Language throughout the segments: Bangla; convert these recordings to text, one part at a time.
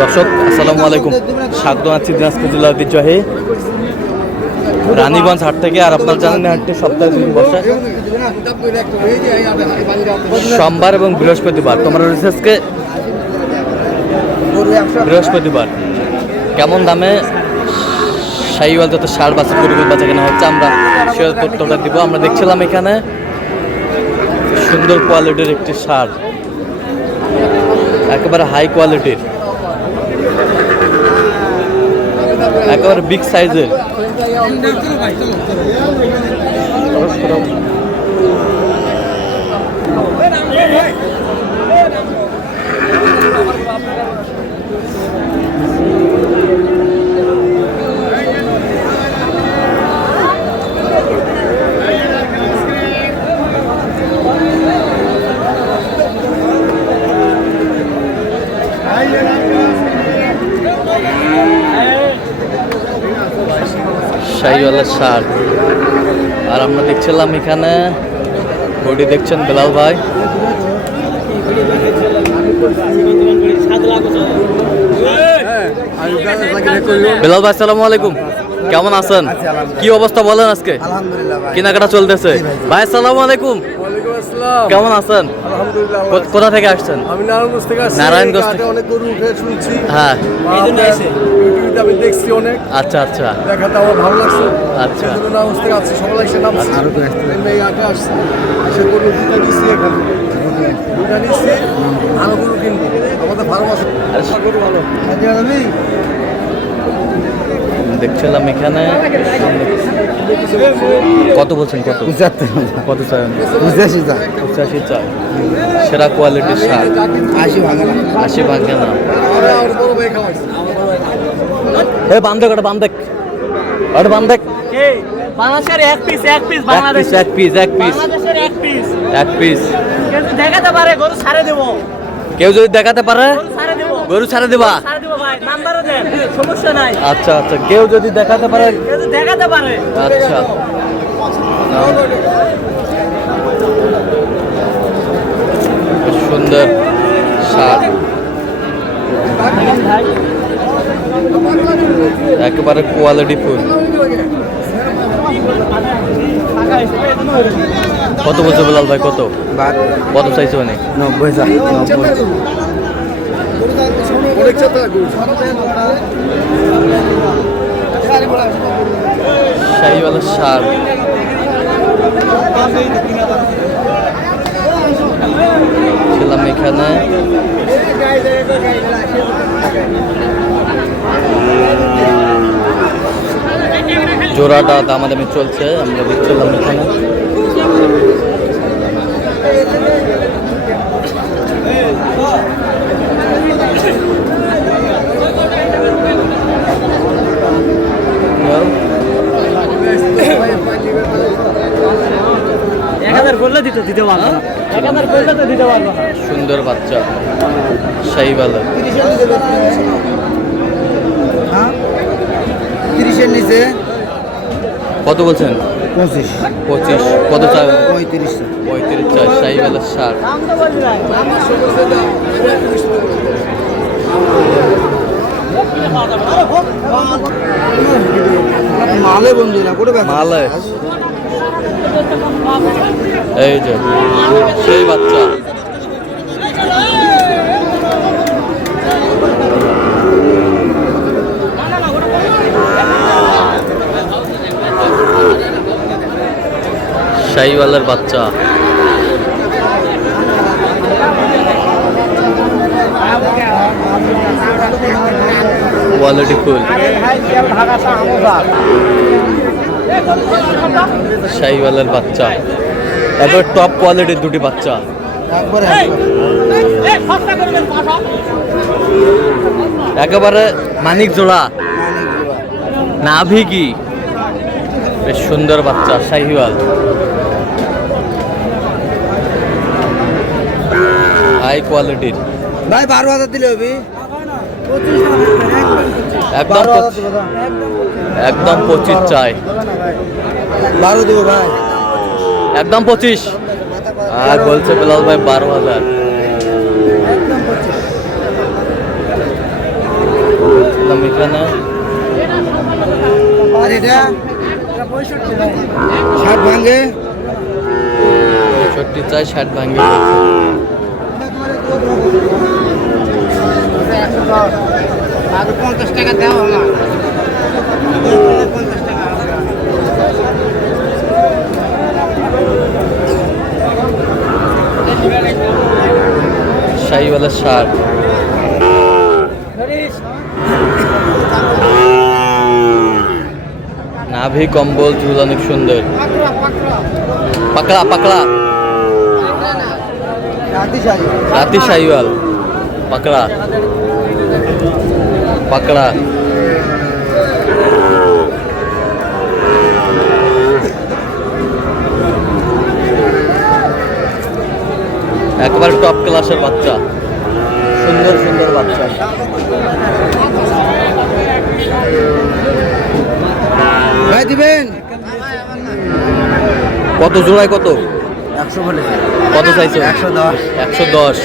দর্শক আসসালামু আলাইকুম, স্বাগত জানাচ্ছি দিনাজপুর জেলার ঐতিহ্যবাহী রানীগঞ্জ হাট থেকে। আর আপনার জানেন হাটটি সপ্তাহে 2 দিন বসে, সোমবার এবং বৃহস্পতিবার। তোমরা রয়েছে আজকে বৃহস্পতিবার। কেমন দামে শাহিওয়াল যত ষাঁড় বাছুর গরুগুলো বেচা কেনা হচ্ছে আমরা সে তথ্যটা দিব। আমরা দেখছিলাম এখানে সুন্দর কোয়ালিটির একটি ষাঁড়, একেবারে হাই কোয়ালিটির, একেবারে বিগ সাইজের। শাহিওয়ালের ষাঁড়। আর আমরা দেখছিলাম এখানে বডি দেখছেন বেলাল ভাই। বেলাল ভাই আসসালামু আলাইকুম, কেমন আছেন? কি অবস্থা বলেন আজকে? কেনাকাটা চলতেছে ভাই? আসসালামু আলাইকুম, কেমন আছেন? কোথা থেকে আসছেন? আমি নারায়ণগঞ্জ থেকে আসছি। নারায়ণগঞ্জ থেকে অনেক গরু উঠে শুনছি। হ্যাঁ, ইউটিউবে আমি দেখছি অনেক। আচ্ছা আচ্ছা দেখাতে আমার ভালো লাগছে। আচ্ছা। সেজন্য নারায়ণগঞ্জ থেকে আসছি, সকালে এসে নামছি। এই আগে আসছি, এসে গরু দুটা নিচ্ছি। এখানে দুটা নিচ্ছি, ভালো গরু কিনবো। আমাদের ফার্ম আছে, গরু ভালো। দেখছিলাম এখানে কত বলছেন? কত কত চাই? 85 চাই। সেরা কোয়ালিটির ষাঁড়, 80 ভাঙে না। বড় ভাই খাওয়াইছে। এই বান্ধব ওটা বান্ধব, ওটা বান্ধব। বাংলাদেশের এক পিস এক পিস দেখাতে পারে গরু ছাড়ে দেব। কেউ যদি দেখাতে পারে ছাড়ে দেব, গরু ছাড়ে দিবা? ছাড়ে দেব ভাই, নাম্বারও দেন, সমস্যা নাই। আচ্ছা আচ্ছা, কেউ যদি দেখাতে পারে। কেউ যদি দেখাতে পারে। আচ্ছা, বেশ সুন্দর ষাঁড়, একেবারে কোয়ালিটি ফুল। কত বলছো বেলাল ভাই? কত কত চাইছো? মানে 90 শাহিওয়ালের ষাঁড়। ছিলাম এখানে জোড়াটা দামাদামি চলছে, আমরা দেখছিলাম এখানে। সুন্দর বাচ্চা শাহিওয়ালের। 30-এর নিচে কত বলছেন? 25। কত চাই? 35 চাই। শাহিওয়ালের ষাঁড়। মালে বন্ধুরা করে মালে এই যে সেই বাচ্চা। শাহিওয়ালের বাচ্চা, কোয়ালিটি ফুল শাহিওয়ালের বাচ্চা, এবার টপ কোয়ালিটির দুটি বাচ্চা। একেবারে মানিক জোড়া, নাভি কি বেশ সুন্দর বাচ্চা শাহিওয়াল, হাই কোয়ালিটির। ভাই 12,000 দিলে হবে। একদম একদম 25 চাই। 12 দেবো ভাই, একদম 25। আর বলছে বেলাল ভাই 12,000। ষাট ভাঙে 65 চাই, 60 ভাঙবে। আর 50 টাকা দেওয়া না 50 টাকা শাহিওয়ালের 60। নাভি কম্বল চুল অনেক সুন্দর। পাকড়া পাকড়া রাতি শাহিওয়াল পাকড়া পাকড়া। একবার টপ ক্লাসের বাচ্চা, সুন্দর সুন্দর বাচ্চা। ভাই দিবেন কত জোড়ায় কত? 100 বলে কত চাইছো? 110 110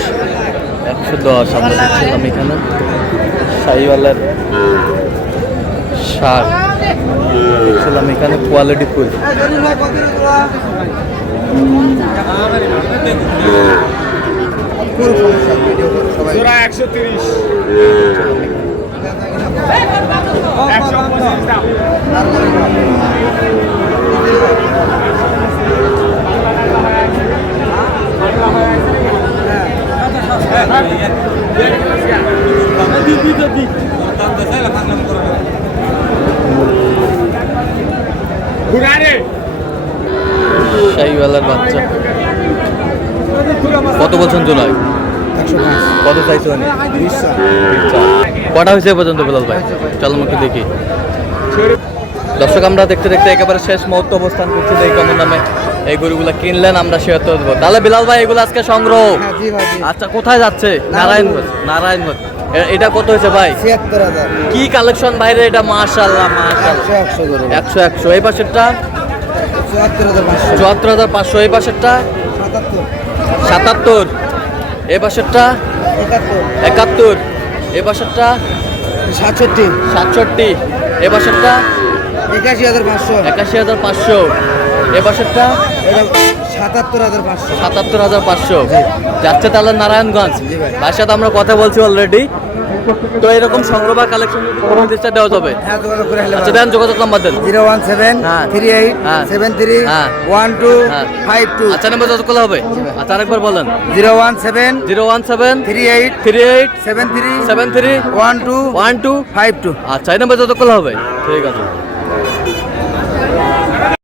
110 আমরা দেখছিলাম এখানে শাহিওয়ালের 60 দেখছিলাম এখানে কোয়ালিটি ফুল। জোড়া 130 শাহিওয়ালের বাচ্চা কত বলছেন জোনাই? 105 কত চাইছো? কটা হয়েছে এ পর্যন্ত বেলাল ভাই? চলো একটু দেখি। দর্শক আমরা দেখতে দেখতে একেবারে শেষ মুহূর্তে অবস্থান করছি। এই কেমন দামে এই গরুগুলা কিনলেন আমরা শেয়ার করে দেবো। তাহলে বিলাল ভাই এগুলো আজকে সংগ্রহ। জি ভাই আচ্ছা কোথায় যাচ্ছে? নারায়ণগঞ্জ। নারায়ণগঞ্জ। এটা কত হয়েছে ভাই? 76000 কি কালেকশন বাইরে এটা, মাশাআল্লাহ মাশাআল্লাহ। 100 করে 100 100 এই পাশেরটা 74500 74500, এই পাশেরটা 77 77, এই পাশেরটা 71 71, এই পাশেরটা 67 67, এই পাশেরটা 81500 81500, এই পাশেরটা এটা 77500 77500 যাচ্ছে তাহলে নারায়ণগঞ্জ। জি ভাই। তার সাথে আমরা কথা বলছি অলরেডি। তো এরকম সংগ্রহ বা কালেকশন দেওয়া যাবে। হ্যাঁ যোগাযোগ করে হলে আচ্ছা দেন, যোগাযোগ নাম্বার দেন। 017 হ্যাঁ। 38 হ্যাঁ। 73 হ্যাঁ। 12 হ্যাঁ। 52 আচ্ছা নাম্বার যত করলে হবে। আচ্ছা আরেকবার বলেন। 017 017 38 38 73 73 12 12 52 আচ্ছা এই নাম্বার যত করলে হবে। ঠিক আছে।